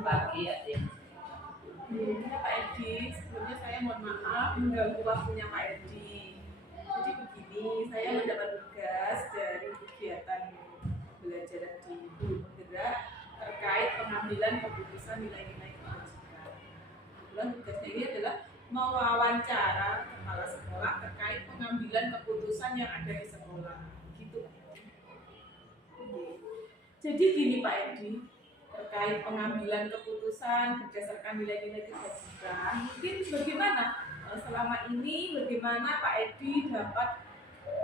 pagi adik. Pak Edi, sebelumnya saya mohon maaf mengganggu waktunya Pak Edi. Jadi begini, saya mendapat tugas dari kegiatan pembelajaran di Guru Penggerak terkait pengambilan keputusan nilai-nilai kebajikan. Kebetulan tugasnya ini adalah mewawancara kepala sekolah terkait pengambilan keputusan yang ada di sekolah. Gitu. Jadi gini Pak Edi, terkait pengambilan keputusan berdasarkan nilai-nilai kebajikan, mungkin bagaimana selama ini bagaimana Pak Edi dapat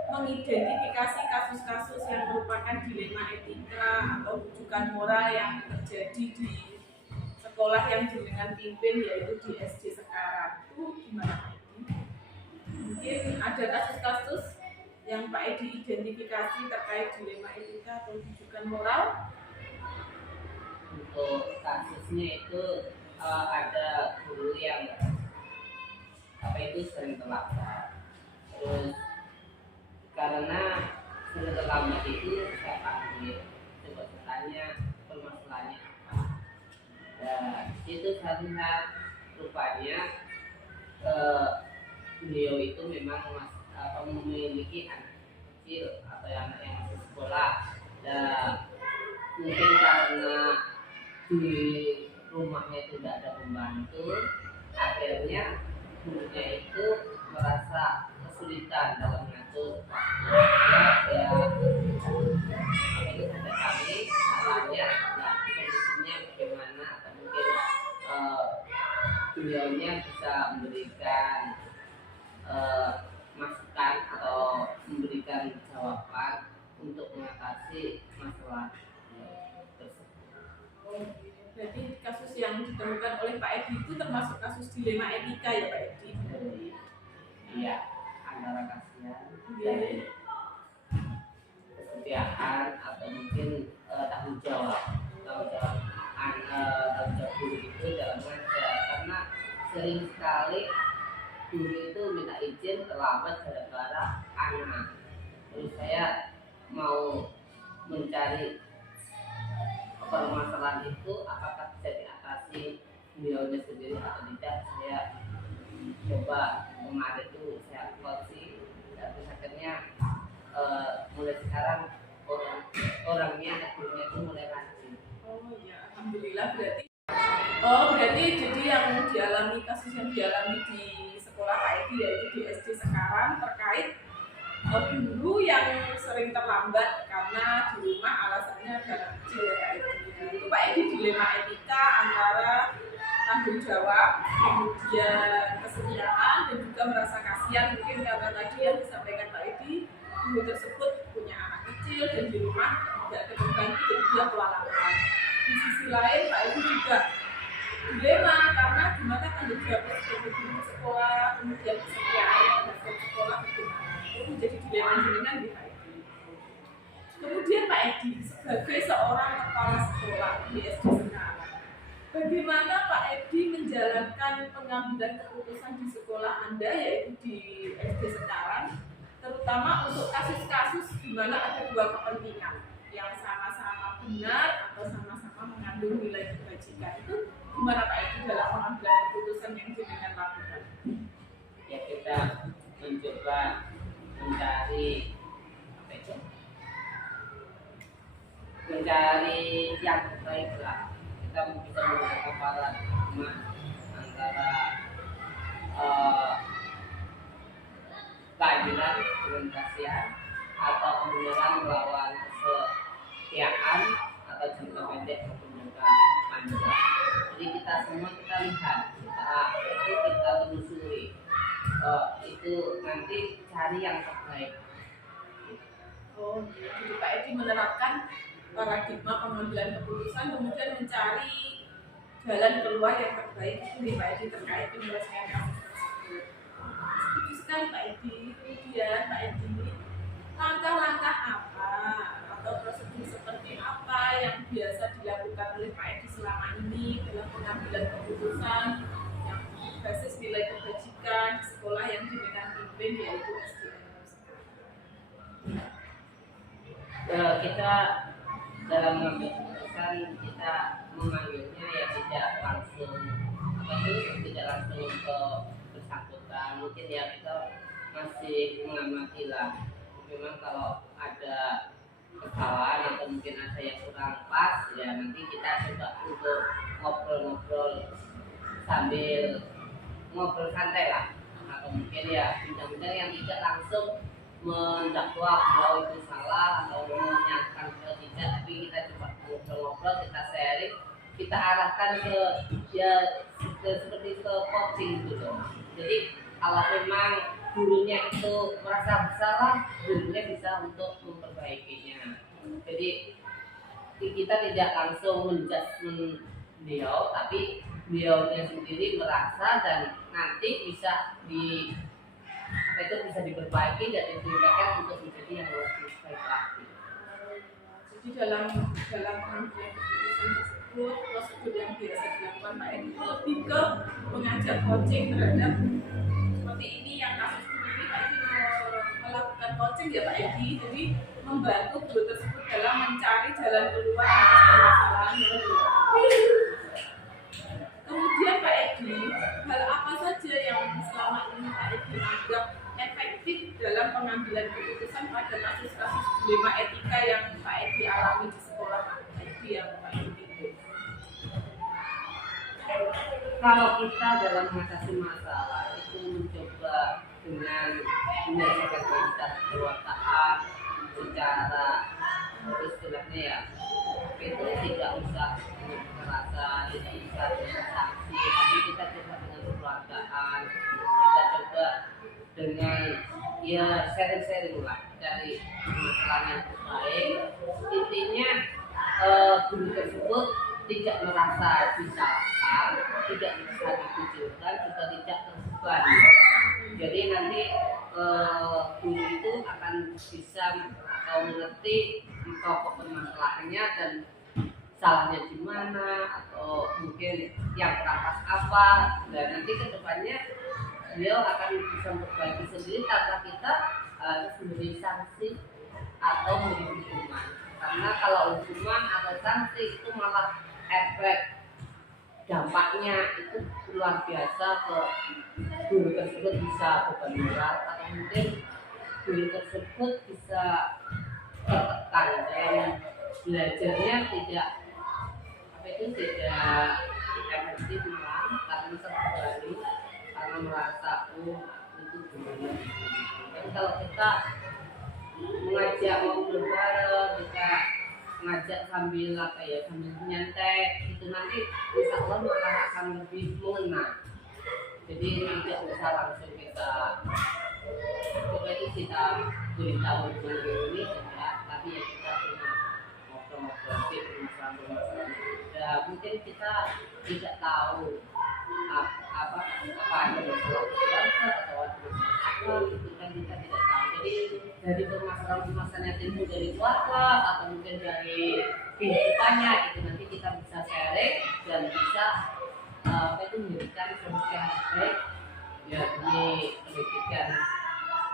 mengidentifikasi kasus-kasus yang merupakan dilema etika atau rujukan moral yang terjadi di sekolah yang jenengan pimpin, yaitu di SD sekarang. Itu gimana Pak Edi? Mungkin ada kasus-kasus yang Pak Edi identifikasi terkait dilema etika atau rujukan moral? Untuk kasusnya itu ada guru yang sering terlambat. Terus karena sering terlambat itu saya panggil, coba tanya permasalahannya apa. Dan itu saya lihat rupanya beliau itu memang memiliki anak kecil atau anak yang masih sekolah, dan mungkin karena di rumahnya itu tidak ada pembantu, akhirnya gurunya itu merasa kesulitan dalam mengatur waktu. Ya itu sampai kami salahnya, kondisinya bagaimana, atau mungkin beliaunya bisa memberikan masukan atau memberikan jawaban untuk mengatasi masalah tersebut. Berarti kasus yang ditemukan oleh Pak Edi itu termasuk kasus dilema etika ya Pak Edi? Iya, antara kasihan dari kesetiaan atau mungkin tanggung jawab guru itu dalam mengajar, karena sering sekali guru itu minta izin terlambat gara-gara anak. Terus saya mau mencari permasalahan itu apakah bisa diatasi beliaunya sendiri atau tidak. Saya coba kemarin itu saya coaching, dan akhirnya mulai sekarang orangnya gurunya itu mulai rajin. Oh ya, alhamdulillah. Berarti jadi yang dialami, kasus yang dialami di sekolah Pak Edi yaitu di SD sekarang terkait guru yang sering terlambat karena di rumah alasannya anak kecil ya Pak Edi. Itu Pak Edi dilema etika antara tanggung jawab, kemudian kesetiaan, dan juga merasa kasihan mungkin karena tadi yang disampaikan Pak Edi, guru tersebut punya anak kecil dan di rumah tidak ada pembantu dan dia kewalahan. Di sisi lain Pak Edi juga dilema karena gimana tanggung jawabnya sebagai guru sekolah, kemudian kesetiaan terhadap sekolah bagaimana. Itu menjadi dilema jenengan di Pak Edi. Kemudian Pak Edi sebagai seorang kepala sekolah di SD sekarang, bagaimana Pak Edi menjalankan pengambilan keputusan di sekolah Anda yaitu di SD sekarang, terutama untuk kasus-kasus di mana ada dua kepentingan yang sama-sama benar atau sama-sama mengandung nilai kebajikan. Itu gimana Pak Edi dalam pengambilan keputusan yang jenengan lakukan? Ya, kita mencoba mencari yang terbaik lah. Kita bisa menggunakan paradigma antara keadilan dengan kasihan, atau kebenaran melawan kesetiaan, atau jangka pendek maupun jangka panjang. Jadi kita semua kita lihat, kita telusuri, itu nanti cari yang terbaik. Jadi Pak Edi menerapkan paradigma pengambilan keputusan, kemudian mencari jalan keluar yang terbaik di Pak Edi terkait penyelesaian kasus tersebut. Setuju sekali Pak Edi. Kemudian Pak Edi, langkah-langkah apa atau prosedur seperti apa yang biasa dilakukan oleh Pak Edi selama ini dalam pengambilan keputusan yang berbasis nilai kebajikan di sekolah yang jenengan pimpin yaitu SDN? Kita dalam mengambil keputusan kita memanggilnya ya tidak langsung apa itu tidak langsung ke bersangkutan, mungkin ya kita masih mengamati lah. Memang kalau ada kesalahan atau mungkin ada yang kurang pas ya nanti kita coba untuk ngobrol-ngobrol sambil ngobrol santai lah, atau mungkin ya bidang-bidang yang tidak langsung mendakwa bahwa itu salah atau menyatakan bahwa tidak, tapi kita coba ngobrol-ngobrol, kita sharing, kita arahkan ke ya seperti ke coaching gitu. Jadi kalau memang gurunya itu merasa bersalah, gurunya bisa untuk memperbaikinya. Jadi kita tidak langsung menjudgment beliau, tapi beliaunya sendiri merasa dan nanti bisa bisa diperbaiki dan ditingkatkan untuk menjadi yang lebih baik lagi. Jadi dalam pengambilan keputusan tersebut, prosedur yang biasa dilakukan Pak Edi itu lebih ke mengajak coaching terhadap seperti ini yang kasus ini. Pak Edi melakukan coaching ya Pak Edi, jadi membantu guru tersebut dalam mencari jalan keluar atas permasalahan. Kemudian Pak Edi, hal apa saja yang selama ini Pak Edi anggap efektif dalam pengambilan keputusan pada kasus-kasus dilema etika yang Pak Edi alami di sekolah Pak Edi yang Pak Edi? Kalau kita dalam mengatasi masalah itu mencoba dengan menyelesaikan kualitas kewartaan secara istilahnya ya itu tidak usah dengan kekerasan, tidak usah dengan sanksi, tapi kita coba dengan kekeluargaan, kita coba dengan ya sharing-sharing lah dari masalah yang terbaik. Intinya guru tersebut tidak merasa disalahkan, tidak merasa dikucilkan, juga tidak terbeban. Jadi nanti guru itu akan bisa atau mengerti pokok permasalahannya dan salahnya di mana atau mungkin yang terapas apa, dan nanti kedepannya beliau akan bisa memperbaiki sendiri tanpa kita harus memberi sanksi atau memberi hukuman. Karena kalau hukuman atau sanksi itu malah efek dampaknya itu luar biasa ke guru tersebut, bisa beban moral atau mungkin guru tersebut bisa tertekan dalam belajarnya, tidak efektif malah karena terbebani, karena merasa itu gimana. Tapi kalau kita mengajak ngobrol bareng, kita ngajak sambil sambil nyantai itu nanti insya Allah malah akan lebih mengena. Jadi tidak usah langsung kita beritahu ini ya, tapi ya kita cuma ngobrol-ngobrol permasalahan. Ya mungkin kita tidak tahu apa ada masalah keluarga atau ada masalah apa, itu kan kita tidak tahu. Jadi dari permasalahan yang timbul dari keluarga atau mungkin dari kehidupannya itu nanti kita bisa sharing dan bisa memberikan solusi yang baik ya di pendidikan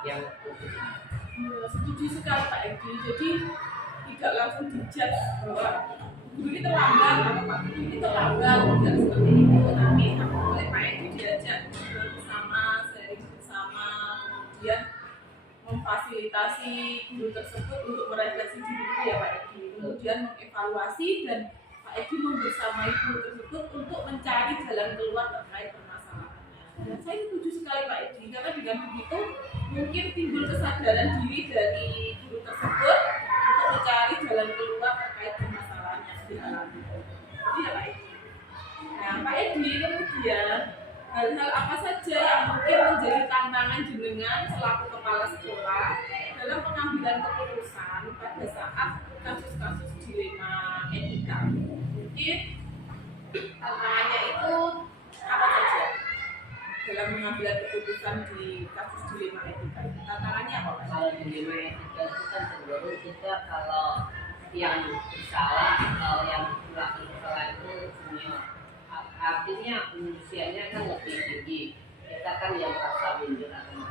yang khususnya. Setuju sekali Pak Edi. Jadi tidak langsung dijudge bahwa guru ini terlambat atau Pak Guru ini terlambat, tidak seperti itu. Tapi oleh Pak Edi diajak bersama, sharing bersama, kemudian memfasilitasi guru tersebut untuk merefleksi diri ya Pak Edi. Kemudian mengevaluasi dan Pak Edi membersamai guru tersebut untuk mencari jalan keluar terkait permasalahannya. Dan saya setuju sekali Pak Edi, karena dengan begitu mungkin timbul kesadaran diri dari guru tersebut untuk mencari jalan keluar terkait permasalahan yang dialami. Jadi ya Pak Edi. Nah Pak Edi, kemudian hal-hal apa saja yang mungkin menjadi tantangan jenengan selaku kepala sekolah dalam pengambilan keputusan pada saat kasus-kasus dilema etika? Mungkin tantangannya itu apa saja dalam mengambil keputusan di kasus dilema etika? Tantangannya apa? Kalau dilema etika itu kan cenderung kita kalau yang bersalah atau yang melakukan kesalahan itu senior, artinya usianya kan lebih tinggi, kita kan yang merasa minder atau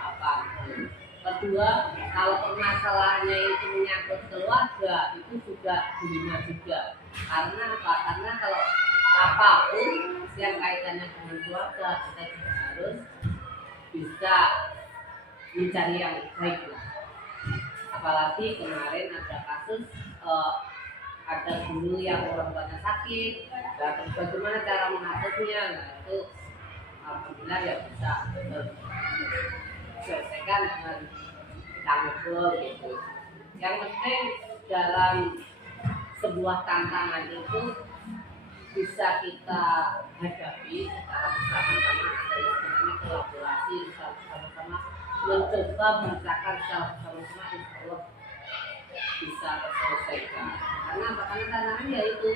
apa. Kedua, kalau permasalahannya itu menyangkut keluarga itu juga dilema juga. Karena apa? Karena kalau apapun yang kaitannya dengan keluarga kita juga harus bisa mencari yang baik lah. Apalagi kemarin ada kasus ada guru yang orang tuanya sakit, dan bagaimana cara mengaturnya, nah itu alhamdulillah ya bisa selesaikan dengan kita ngobrol gitu. Yang penting dalam sebuah tantangan itu bisa kita hadapi secara bersama-sama, istilahnya kolaborasi, bersama-sama mencoba merasakan secara bersama-sama, insya Allah bisa terselesaikan. Karena tantangan ya itu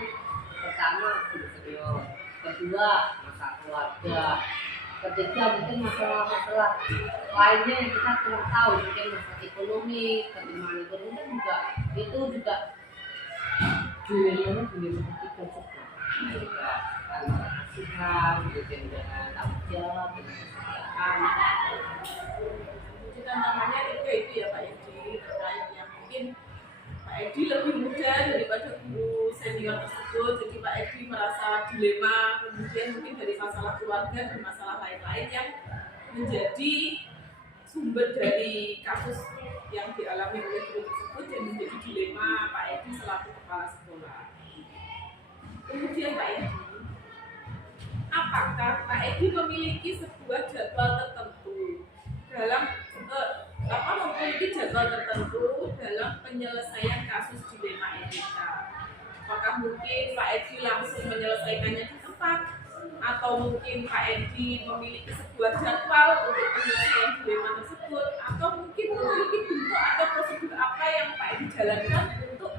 pertama guru senior, kedua masalah keluarga, ketiga mungkin masalah-masalah lainnya yang kita kurang tahu, mungkin masalah ekonomi, ketimpangan ekonomi kan juga itu juga dunia ketiga juga antara kasihan, mungkin dengan tanggung jawab, dengan kesetiaan. Jadi tantangannya itu ya Pak Edi, terkait yang mungkin Pak Edi lebih muda daripada guru senior tersebut, jadi Pak Edi merasa dilema, kemudian mungkin dari masalah keluarga dan masalah lain-lain yang menjadi sumber dari kasus yang dialami oleh guru tersebut dan menjadi dilema Pak Edi selaku kepala sekolah. Kemudian Pak Edi, apakah Pak Edi memiliki sebuah jadwal tertentu dalam memiliki jadwal tertentu dalam penyelesaian kasus dilema EDK? Apakah mungkin Pak Edi langsung menyelesaikannya di tempat, atau mungkin Pak Edi memiliki sebuah jadwal untuk penyelesaian dilema tersebut, atau mungkin memiliki bentuk atau prosedur apa yang Pak Edi jalankan untuk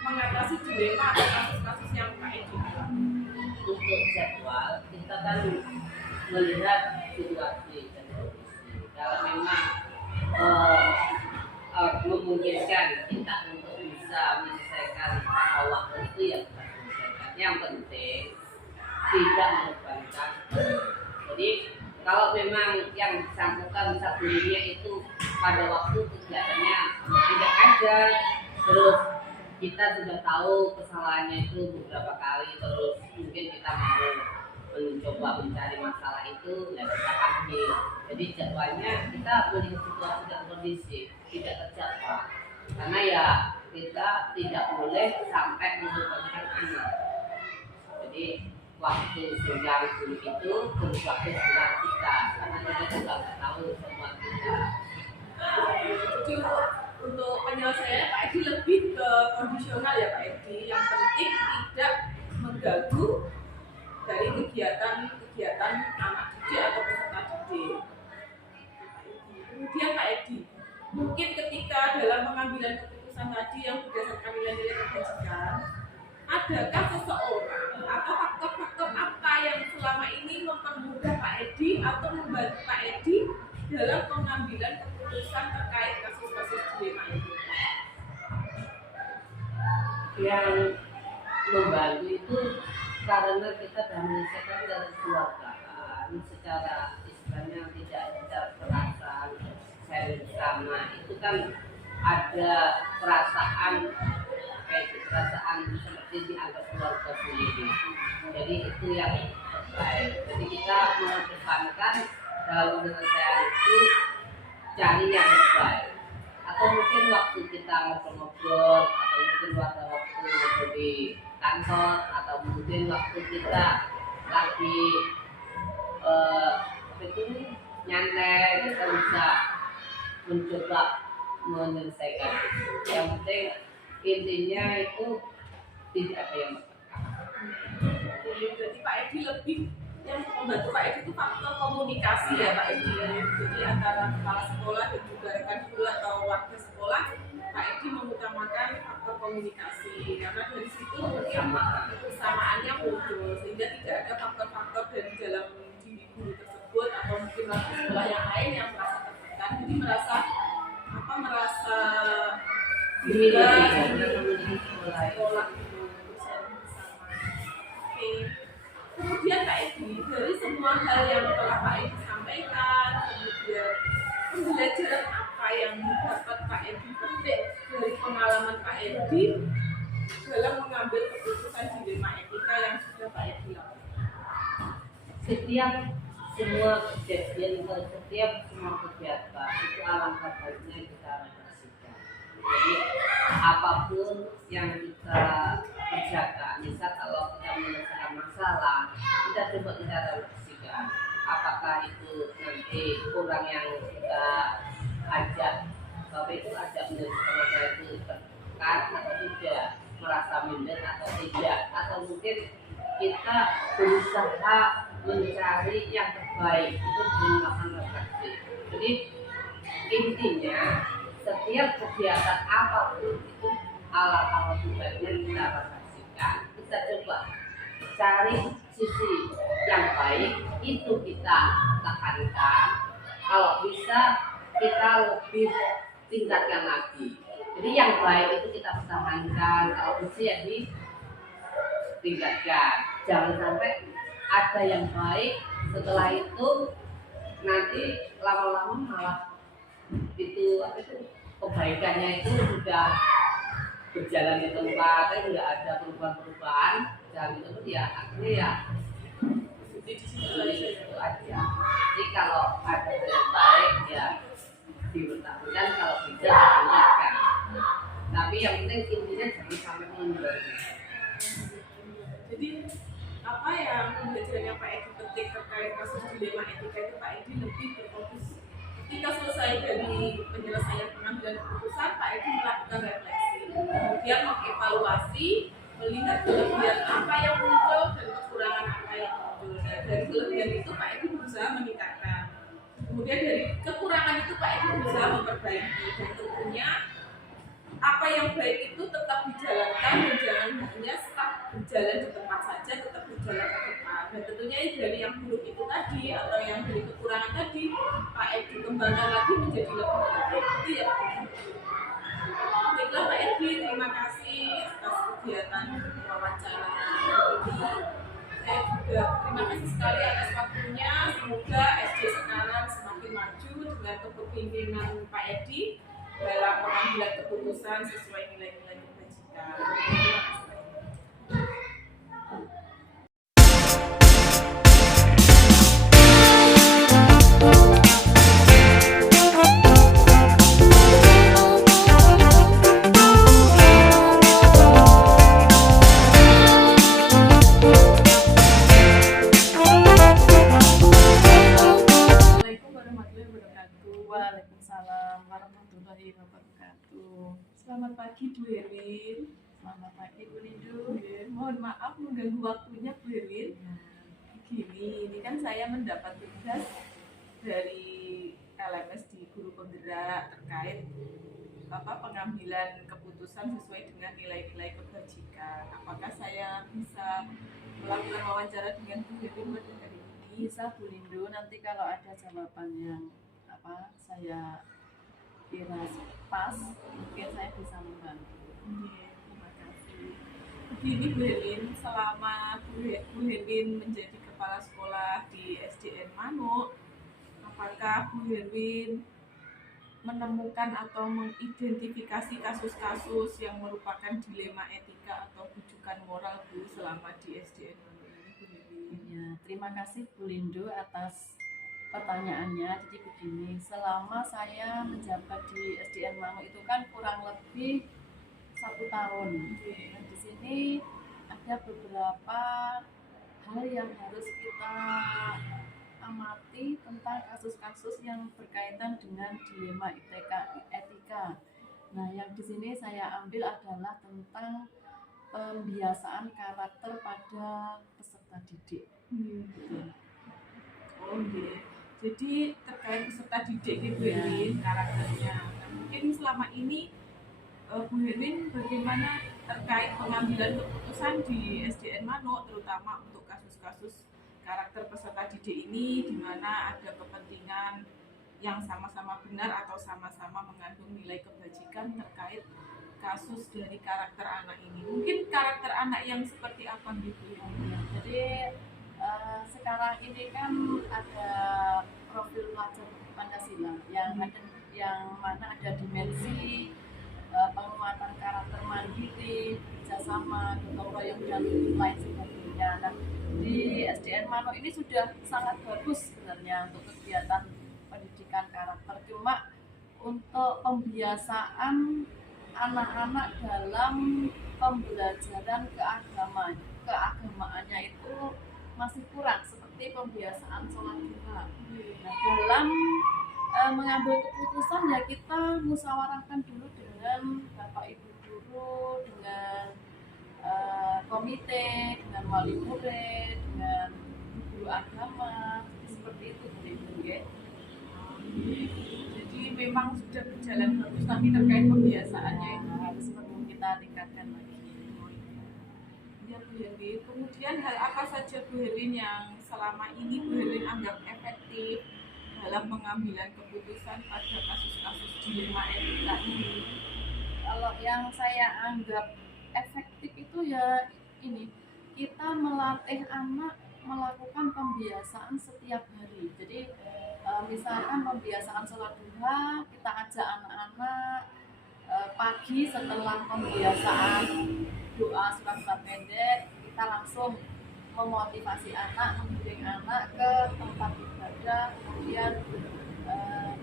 mengatasi dilema atau kasus-kasus yang Pak Edi alami? Untuk jadwal kita kan melihat situasi dan kondisi. Kalau memang memungkinkan kita untuk bisa menyelesaikan pada waktu itu ya kita selesaikan. Yang penting tidak membebankan. Jadi kalau memang yang bersangkutan sebelumnya itu pada waktu kegiatannya tidak ada, terus kita sudah tahu kesalahannya itu beberapa kali, terus mungkin kita mau mencoba mencari masalah itu, ya kita panggil. Jadi jadwalnya kita melihat situasi dan kondisi, tidak terjadwal. Karena ya kita tidak boleh sampai membebankan anak. Jadi waktu sedang guru itu harus waktu sedang kita, karena kita juga nggak tahu semua kita. Jadi untuk penyelesaiannya Pak Edi lebih ke kondisional ya Pak Edi, yang penting tidak mengganggu dari kegiatan anak didik atau peserta didik. Kemudian Pak Edi, mungkin ketika dalam pengambilan keputusan tadi yang berdasarkan nilai-nilai kebajikan, adakah seseorang atau faktor-faktor apa yang selama ini mempermudah Pak Edi atau membantu Pak Edi dalam pengambilan keputusan terkait kasus-kasus dilema itu? Yang membantu itu karena kita sudah menyelesaikan dari keluargaan secara istilahnya tidak secara perasaan saya bersama, itu kan ada perasaan seperti dianggap keluarga sendiri. Jadi itu yang terbaik. Jadi kita mengedepankan dalam penyelesaian itu cari yang terbaik. Atau mungkin waktu kita ngobrol-ngobrol, atau mungkin pada waktu ngobrol di kantor, atau mungkin waktu kita lagi nyantai, kita bisa mencoba menyelesaikan. Yang penting intinya itu tidak ada yang bertengkar. Jadi Pak Edi lebih yang membantu Pak Edi itu faktor komunikasi ya Pak Edi. Jadi antara kepala sekolah dan juga rekan guru atau warga sekolah, Pak Edi mengutamakan faktor komunikasi karena dari situ kesamaannya muncul, sehingga tidak ada faktor-faktor dari dalam diri guru tersebut atau mungkin warga sekolah yang lain yang merasa tertekan, jadi merasa juga sekolah itu bersama. Oke. Kemudian Pak Edi, dari semua hal yang telah Pak Edi sampaikan, kemudian pembelajaran apa yang dapat Pak Edi petik dari pengalaman Pak Edi dalam mengambil keputusan dilema etika yang sudah Pak Edi lakukan? Setiap semua kejadian atau setiap semua kegiatan itu alangkah baiknya kita refleksikan. Jadi apapun yang kita kerjakan, misal kalau kita menyelesaikan masalah, kita coba kita refleksikan. Apakah itu nanti orang yang kita ajak, tapi itu ajak menyelesaikan masalah itu tertekan atau tidak, merasa minder atau tidak, atau mungkin kita berusaha mencari yang terbaik itu dengan melakukan refleksi. Jadi intinya setiap kegiatan apapun itu ala baiknya kita refleksikan, kita coba cari sisi yang baik itu kita tekankan, kalau bisa kita lebih tingkatkan lagi. Jadi yang baik itu kita pertahankan, kalau bisa ya ditingkatkan. Jangan sampai ada yang baik setelah itu nanti lama-lama malah itu kebaikannya itu sudah berjalan di tempat, tidak ada perubahan-perubahan, dan itu ya akhirnya ya itu aja. Jadi kalau ada yang baik ya diberitahukan, kalau bisa ditingkatkan. Tapi yang penting intinya jangan sampai mundur. Jadi apa yang pembelajarannya Pak Edi petik terkait kasus dilema etika itu, Pak Edi lebih berfokus ketika selesai dari penyelesaian pengambilan keputusan, Pak Edi melakukan refleksi, kemudian mengevaluasi, melihat kelebihan apa yang muncul dan kekurangan apa yang muncul. Nah, dari kelebihan itu Pak Edi berusaha meningkatkan, kemudian dari kekurangan itu Pak Edi berusaha memperbaiki, dan tentunya apa yang baik itu tetap dijalankan dan jangan hanya stuck berjalan di tempat saja, tetap berjalan ke depan. Dan tentunya dari yang buruk itu tadi atau yang dari kekurangan tadi Pak Edi kembangkan lagi menjadi lebih baik. Itu ya Pak Edi. Baiklah Pak Edi, terima kasih atas kegiatan wawancara ini. Saya juga terima kasih sekali atas waktunya. Semoga SD sekarang semakin maju dengan kepemimpinan Pak Edi dalam pengambilan keputusan sesuai nilai-nilai kebajikan. Terima kasih. Waalaikumsalam warahmatullahi wabarakatuh. Selamat pagi Bu Herwin. Selamat pagi Bu Lindu. Mohon maaf mengganggu waktunya Bu Herwin. Gini, ini kan saya mendapat tugas dari LMS di Guru Penggerak terkait pengambilan keputusan sesuai dengan nilai-nilai kebajikan. Apakah saya bisa melakukan wawancara dengan Bu Herwin pada hari ini? Bisa Bu Lindu, nanti kalau ada jawaban yang saya kira pas, mungkin saya bisa membantu. Terima kasih. Begini Bu Herwin, selama Bu Herwin menjadi kepala sekolah di SDN Manuk, apakah Bu Herwin menemukan atau mengidentifikasi kasus-kasus yang merupakan dilema etika atau rujukan moral Bu selama di SDN Manuk ini Bu Herwin? Ya, terima kasih Bu Lindu atas pertanyaannya. Jadi begini, selama saya menjabat di SDN Manuk itu kan kurang lebih 1 tahun. Nah, di sini ada beberapa hal yang harus kita amati tentang kasus-kasus yang berkaitan dengan dilema etika. Nah, yang di sini saya ambil adalah tentang pembiasaan karakter pada peserta didik. Oh iya. Jadi terkait peserta didik Bu Herwin, karakternya. Nah, mungkin selama ini Bu Herwin bagaimana terkait pengambilan keputusan di SDN Manuk, terutama untuk kasus-kasus karakter peserta didik ini, di mana ada kepentingan yang sama-sama benar atau sama-sama mengandung nilai kebajikan terkait kasus dari karakter anak ini. Mungkin karakter anak yang seperti apa gitu ya? Jadi sekarang ini kan ada profil pelajar Pancasila yang mana ada dimensi penguatan karakter mandiri, kerjasama, gotong royong dan lain sebagainya. Nah, di SDN Mano ini sudah sangat bagus sebenarnya untuk kegiatan pendidikan karakter. Cuma untuk pembiasaan anak-anak dalam pembelajaran keagamaannya itu masih kurang, seperti pembiasaan sholat duha. Nah, dalam mengambil keputusan ya kita musyawarahkan dulu dengan Bapak Ibu guru, dengan komite, dengan wali murid, dengan guru agama, seperti itu Bu Ibu ya. Jadi memang sudah berjalan bagus, tapi terkait pembiasaannya itu Harus perlu kita tingkatkan lagi. ya Bu Herwin. Kemudian hal apa saja Bu Herwin yang selama ini Bu Herwin anggap efektif dalam pengambilan keputusan pada kasus-kasus dilema etika ini? Kalau yang saya anggap efektif itu ya ini, kita melatih anak melakukan pembiasaan setiap hari. Jadi misalkan pembiasaan sholat duha, kita ajak anak-anak pagi setelah pembiasaan doa surat pendek, kita langsung memotivasi anak, membimbing anak ke tempat ibadah, kemudian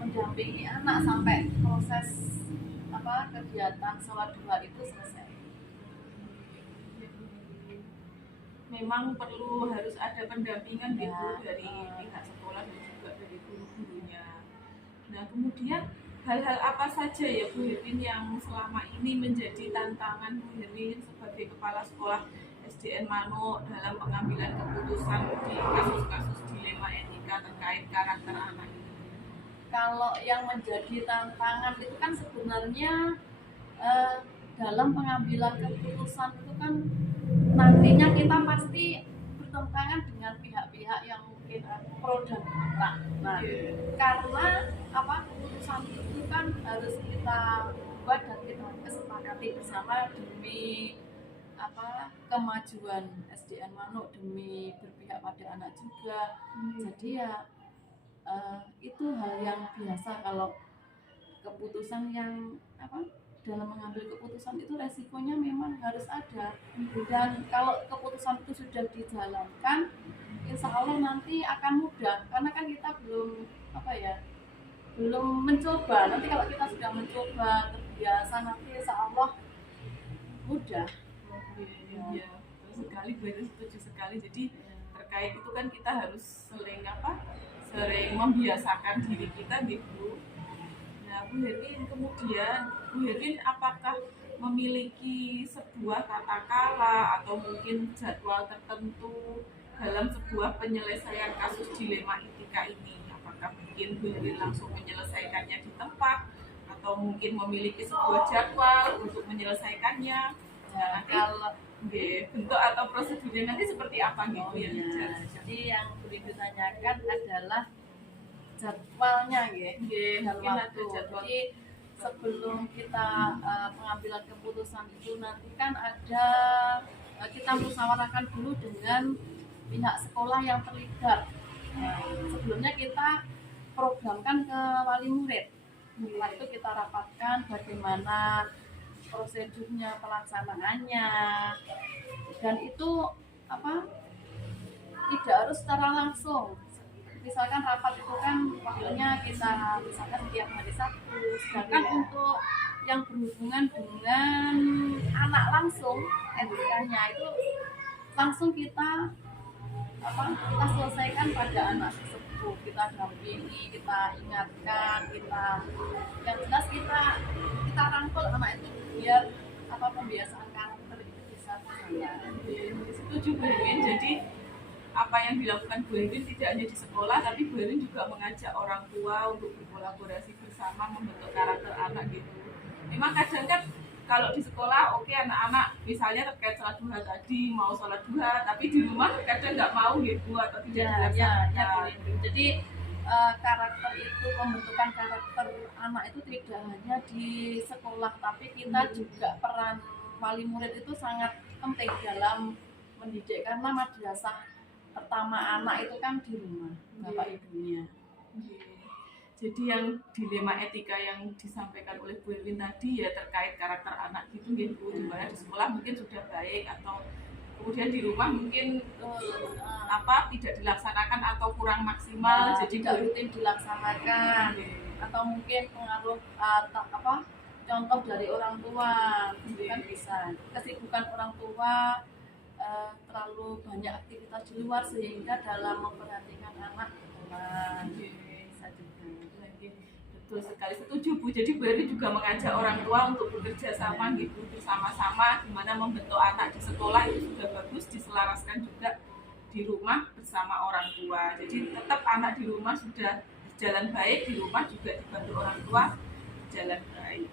mendampingi anak sampai proses kegiatan sholat duha itu selesai. Memang harus ada pendampingan Ya. gitu dari pihak sekolah dan juga dari guru-gurunya. Nah, kemudian hal-hal apa saja ya Bu Herwin yang selama ini menjadi tantangan Bu Herwin sebagai kepala sekolah SDN Mano dalam pengambilan keputusan di kasus-kasus dilema etika terkait karakter anak ini? Kalau yang menjadi tantangan itu kan sebenarnya dalam pengambilan keputusan itu kan nantinya kita pasti bertentangan dengan pihak-pihak yang mungkin pro dan kontra. Nah, karena keputusan itu kan harus kita buat dan kita kesepakati bersama demi kemajuan SDN Mano, demi berpihak pada anak juga. Jadi ya itu hal yang biasa kalau keputusan yang dalam mengambil keputusan itu resikonya memang harus ada, dan kalau keputusan itu sudah dijalankan insya Allah nanti akan mudah, karena kan kita belum mencoba. Nanti kalau kita sudah mencoba terbiasa nanti insya Allah mudah. Iya, betul sekali, betul, setuju sekali. Jadi terkait itu kan kita harus sering membiasakan diri kita gitu. Nah, Bu Herwin, kemudian Bu Herwin apakah memiliki sebuah kata-kala atau mungkin jadwal tertentu dalam sebuah penyelesaian kasus dilema etika ini? Apakah mungkin Bu Herwin langsung menyelesaikannya di tempat atau mungkin memiliki sebuah jadwal untuk menyelesaikannya? Ya, kalau bentuk atau prosedurnya nanti seperti apa gitu ya? Jadi yang boleh ditanyakan adalah jadwalnya dalam mungkin ada waktu. jadwal. Jadi sebelum kita pengambilan keputusan itu nanti kan ada kita musyawarahkan dulu dengan pihak sekolah yang terlibat. Sebelumnya kita programkan ke wali murid. Setelah itu kita rapatkan bagaimana prosedurnya, pelaksanaannya, dan itu tidak harus secara langsung. Misalkan rapat itu kan waktunya kita misalkan setiap hari Sabtu, sedangkan untuk yang berhubungan dengan anak langsung etikanya itu langsung kita selesaikan pada anak tersebut, kita dampingi, kita ingatkan, yang jelas kita rangkul anak itu biar pembiasaan karakter itu bisa berjalan. Setuju Bu Herwin. Jadi apa yang dilakukan Bu Herwin tidak hanya di sekolah, tapi Bu Herwin juga mengajak orang tua untuk berkolaborasi bersama membentuk karakter anak gitu. Memang kadang kan kalau di sekolah anak-anak misalnya terkait sholat duha tadi mau sholat duha, tapi di rumah kadang nggak mau gitu atau tidak dilaksanakan. Jadi karakter itu, pembentukan karakter anak itu tidak hanya di sekolah, tapi kita juga peran wali murid itu sangat penting dalam mendidik, karena madrasah pertama anak itu kan di rumah bapak ibunya. Jadi yang dilema etika yang disampaikan oleh Bu Elvin tadi ya terkait karakter anak gitu Bu, di mana di sekolah mungkin sudah baik atau kemudian di rumah mungkin tidak dilaksanakan atau kurang maksimal, Nah, jadi tidak rutin dilaksanakan atau mungkin pengaruh contoh dari orang tua itu kan bisa kesibukan orang tua terlalu banyak aktivitas di luar sehingga dalam memperhatikan anak kurang bisa juga. Betul sekali, setuju Bu. Jadi Bu Eri juga mengajak orang tua untuk bekerja sama gitu, bersama-sama gimana membentuk anak di sekolah itu juga bagus, diselaraskan juga di rumah bersama orang tua. Jadi tetap anak di rumah sudah berjalan baik, di rumah juga dibantu orang tua berjalan baik.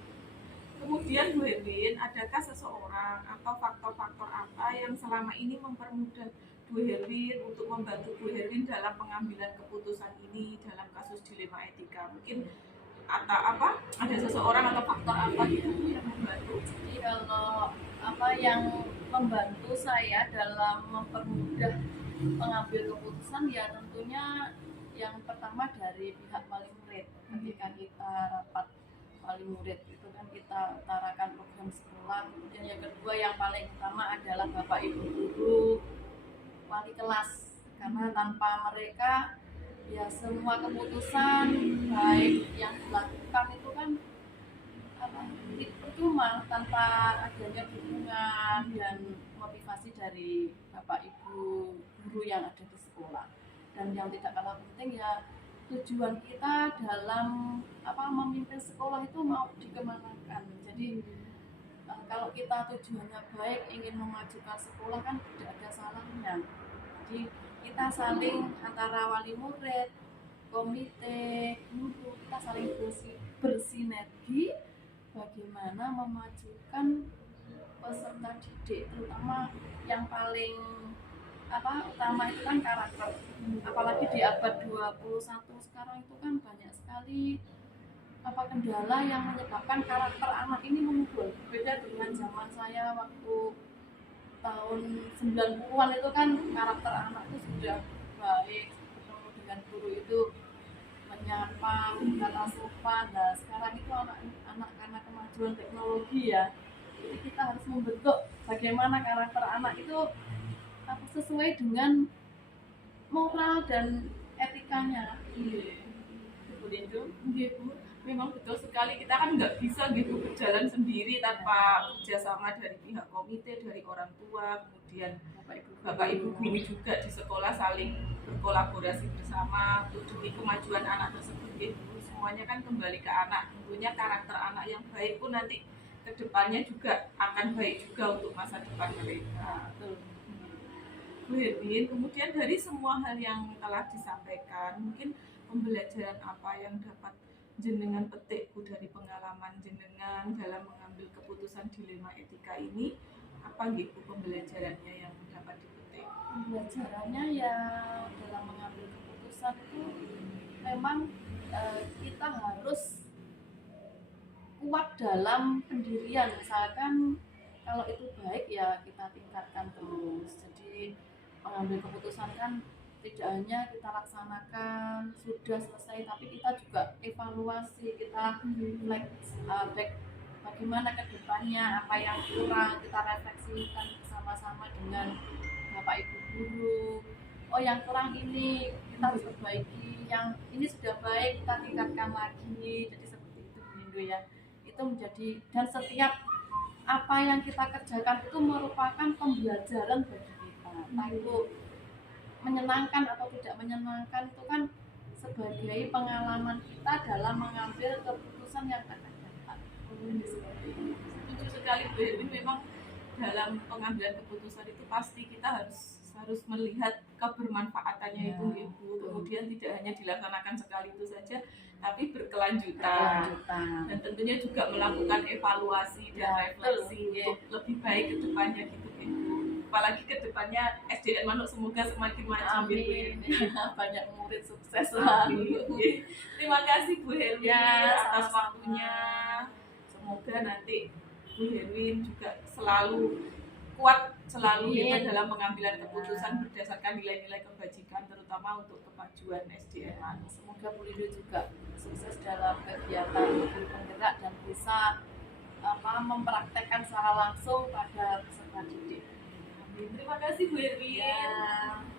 Kemudian Bu Herwin, adakah seseorang atau faktor-faktor apa yang selama ini mempermudah Bu Herwin untuk membantu Bu Herwin dalam pengambilan keputusan ini dalam kasus dilema etika? Mungkin atau ada seseorang atau faktor apa gitu yang membantu? Jadi kalau yang membantu saya dalam mempermudah mengambil keputusan ya tentunya yang pertama dari pihak wali murid. Ketika kita rapat wali murid itu kan kita utarakan program sekolah. Kemudian yang kedua yang paling utama adalah Bapak Ibu guru, wali kelas, karena tanpa mereka ya semua keputusan baik yang dilakukan itu kan percuma tanpa adanya dukungan dan motivasi dari Bapak Ibu guru yang ada di sekolah. Dan yang tidak kalah penting ya tujuan kita dalam memimpin sekolah itu mau dikemanakan. Jadi kalau kita tujuannya baik ingin memajukan sekolah kan tidak ada salahnya. Jadi kita saling antara wali murid, komite, guru, kita saling bersinergi bagaimana memajukan peserta didik, terutama yang paling utama itu kan karakter. Apalagi di abad 21 sekarang itu kan banyak sekali kendala yang menyebabkan karakter anak ini menurun. Beda dengan zaman saya waktu tahun 90-an itu kan karakter anak itu sudah baik, ketemu dengan guru itu menyapa, berkata sopan. Nah sekarang itu anak karena kemajuan teknologi ya, jadi kita harus membentuk bagaimana karakter anak itu sesuai dengan moral dan etikanya. Bu Lindu, Bu, memang betul sekali, kita kan nggak bisa gitu berjalan sendiri tanpa kerjasama dari pihak komite, dari orang tua, kemudian Bapak Ibu guru juga di sekolah saling berkolaborasi bersama untuk demi kemajuan anak tersebut. Gitu. Semuanya kan kembali ke anak, tentunya karakter anak yang baik pun nanti kedepannya juga akan baik juga untuk masa depan mereka. Bu Herwin, kemudian dari semua hal yang telah disampaikan, mungkin pembelajaran apa yang dapat jenengan petik Bu dari pengalaman jenengan dalam mengambil keputusan dilema etika ini? Apa gitu pembelajarannya yang dapat dipetik? Pembelajarannya ya dalam mengambil keputusan itu memang kita harus kuat dalam pendirian. Misalkan kalau itu baik ya kita tingkatkan terus. Jadi mengambil keputusan kan tidak hanya kita laksanakan sudah selesai, tapi kita juga evaluasi, kita back bagaimana ke depannya, apa yang kurang kita refleksikan bersama-sama dengan Bapak Ibu guru. Oh yang kurang ini kita harus perbaiki, yang ini sudah baik kita tingkatkan lagi. Jadi seperti itu Indo ya. Itu menjadi, dan setiap apa yang kita kerjakan itu merupakan pembelajaran bagi kita. Entah itu menyenangkan atau tidak menyenangkan, itu kan sebagai pengalaman kita dalam mengambil keputusan yang akan datang. Setuju sekali Bu Herwin, memang dalam pengambilan keputusan itu pasti kita harus melihat kebermanfaatannya itu Ibu. Kemudian tidak hanya dilaksanakan sekali itu saja, tapi berkelanjutan. Dan tentunya juga melakukan evaluasi dan refleksi untuk lebih baik ke depannya gitu Ibu. Apalagi ke depannya SDN Manuk semoga semakin maju. Amin. Banyak murid sukses lah. Terima kasih Bu Herwin atas waktunya. Semoga nanti Bu Herwin juga selalu kuat selalu ya Amin. dalam pengambilan keputusan berdasarkan nilai-nilai kebajikan, terutama untuk kemajuan SDM. Semoga Bu Lindo juga sukses dalam kegiatan guru penggerak dan bisa mempraktekkan secara langsung pada peserta didik. Terima kasih Bu Erwin. Ya.